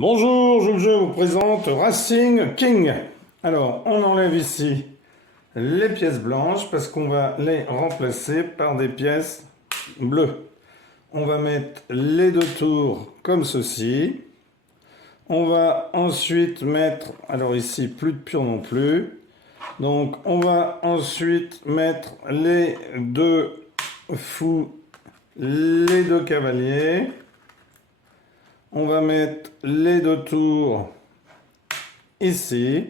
Bonjour, je vous présente Racing King. Alors, on enlève ici les pièces blanches parce qu'on va les remplacer par des pièces bleues. On va mettre les deux tours comme ceci. On va ensuite mettre, alors ici plus de pions non plus. Donc on va ensuite mettre les deux fous, les deux cavaliers. On va mettre les deux tours ici.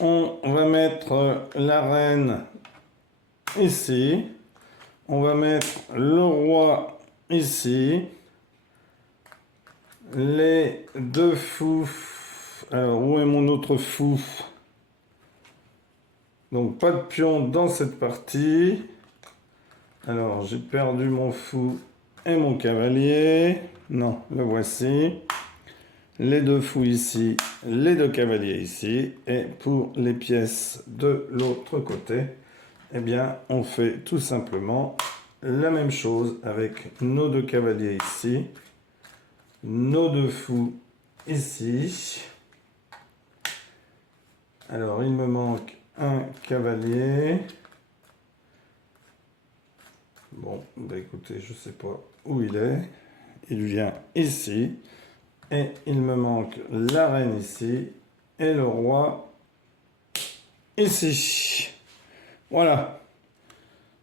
On va mettre la reine ici. On va mettre le roi ici. Les deux fous. Alors, où est mon autre fou? Donc, pas de pion dans cette partie. Alors, j'ai perdu mon fou et mon cavalier. Non, le voici. Les deux fous ici, les deux cavaliers ici. Et pour les pièces de l'autre côté, eh bien, on fait tout simplement la même chose avec nos deux cavaliers ici, nos deux fous ici. Alors, il me manque un cavalier. Bon, bah écoutez, je ne sais pas où il est. Il vient ici. Et il me manque la reine ici et le roi ici. Voilà.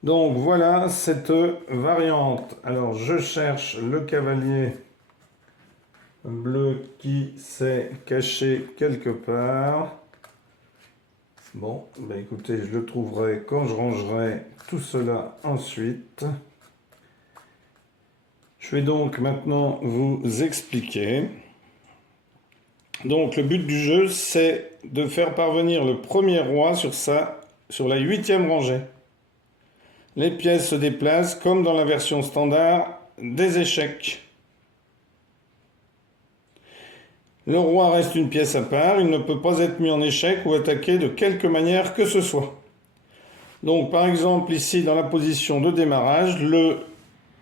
Donc voilà cette variante. Alors je cherche le cavalier bleu qui s'est caché quelque part. Bon, bah écoutez, je le trouverai quand je rangerai tout cela ensuite. Je vais donc maintenant vous expliquer. Donc le but du jeu, c'est de faire parvenir le premier roi sur la 8e rangée. Les pièces se déplacent comme dans la version standard des échecs. Le roi reste une pièce à part, il ne peut pas être mis en échec ou attaqué de quelque manière que ce soit. Donc par exemple ici dans la position de démarrage, le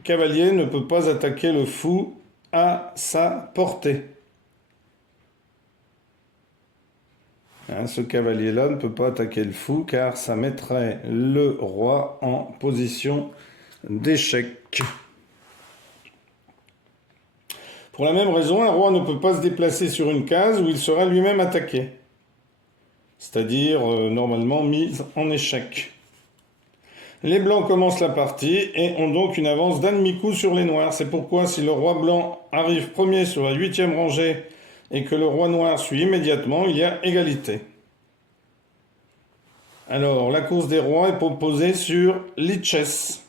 cavalier ne peut pas attaquer le fou à sa portée. Ce cavalier-là ne peut pas attaquer le fou car ça mettrait le roi en position d'échec. Pour la même raison, un roi ne peut pas se déplacer sur une case où il sera lui-même attaqué, c'est-à-dire normalement mis en échec. Les blancs commencent la partie et ont donc une avance d'un demi-coup sur les noirs. C'est pourquoi si le roi blanc arrive premier sur la 8e rangée et que le roi noir suit immédiatement, il y a égalité. Alors, la course des rois est proposée sur Lichess,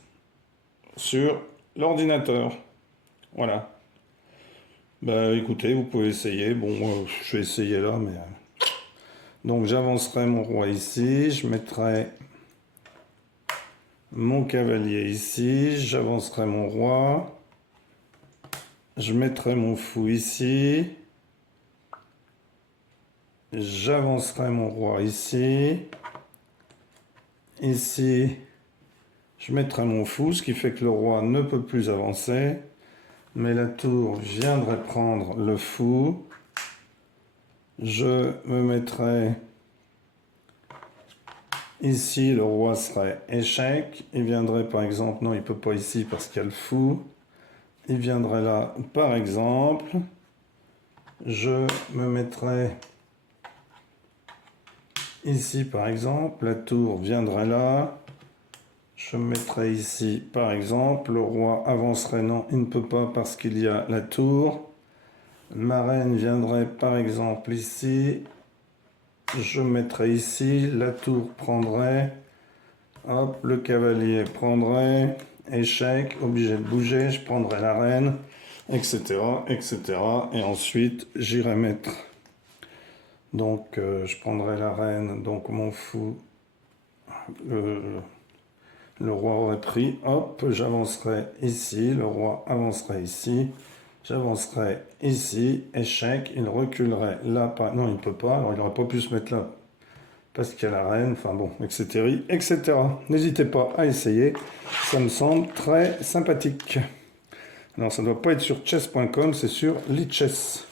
sur l'ordinateur. Voilà. Bah écoutez, vous pouvez essayer. Bon, je vais essayer là, mais... Donc j'avancerai mon roi ici, je mettrai mon cavalier ici, j'avancerai mon roi, je mettrai mon fou ici, j'avancerai mon roi ici, ici, je mettrai mon fou, ce qui fait que le roi ne peut plus avancer. Mais la tour viendrait prendre le fou. Je me mettrai ici, le roi serait échec. Il viendrait par exemple, non il ne peut pas ici parce qu'il y a le fou. Il viendrait là par exemple. Je me mettrai ici par exemple. La tour viendrait là. Je me mettrai ici par exemple, le roi avancerait, non, il ne peut pas parce qu'il y a la tour. Ma reine viendrait par exemple ici, je mettrai ici, la tour prendrait, hop, le cavalier prendrait, échec, obligé de bouger, je prendrai la reine, etc., etc. Et ensuite, j'irai mettre, donc je prendrai la reine, donc mon fou, le roi aurait pris, hop, j'avancerai ici, le roi avancerait ici, j'avancerai ici, échec, il reculerait là, non il ne peut pas, alors il n'aurait pas pu se mettre là, parce qu'il y a la reine, enfin bon, etc., etc. N'hésitez pas à essayer, ça me semble très sympathique. Alors ça ne doit pas être sur chess.com, c'est sur Lichess.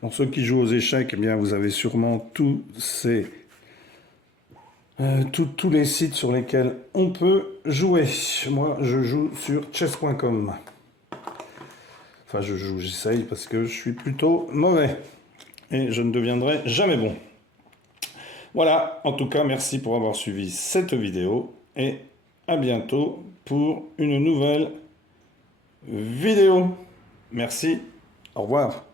Pour ceux qui jouent aux échecs, eh bien, vous avez sûrement tous les sites sur lesquels on peut jouer. Moi, je joue sur chess.com. Enfin, j'essaye parce que je suis plutôt mauvais. Et je ne deviendrai jamais bon. Voilà, en tout cas, merci pour avoir suivi cette vidéo. Et à bientôt pour une nouvelle vidéo. Merci, au revoir.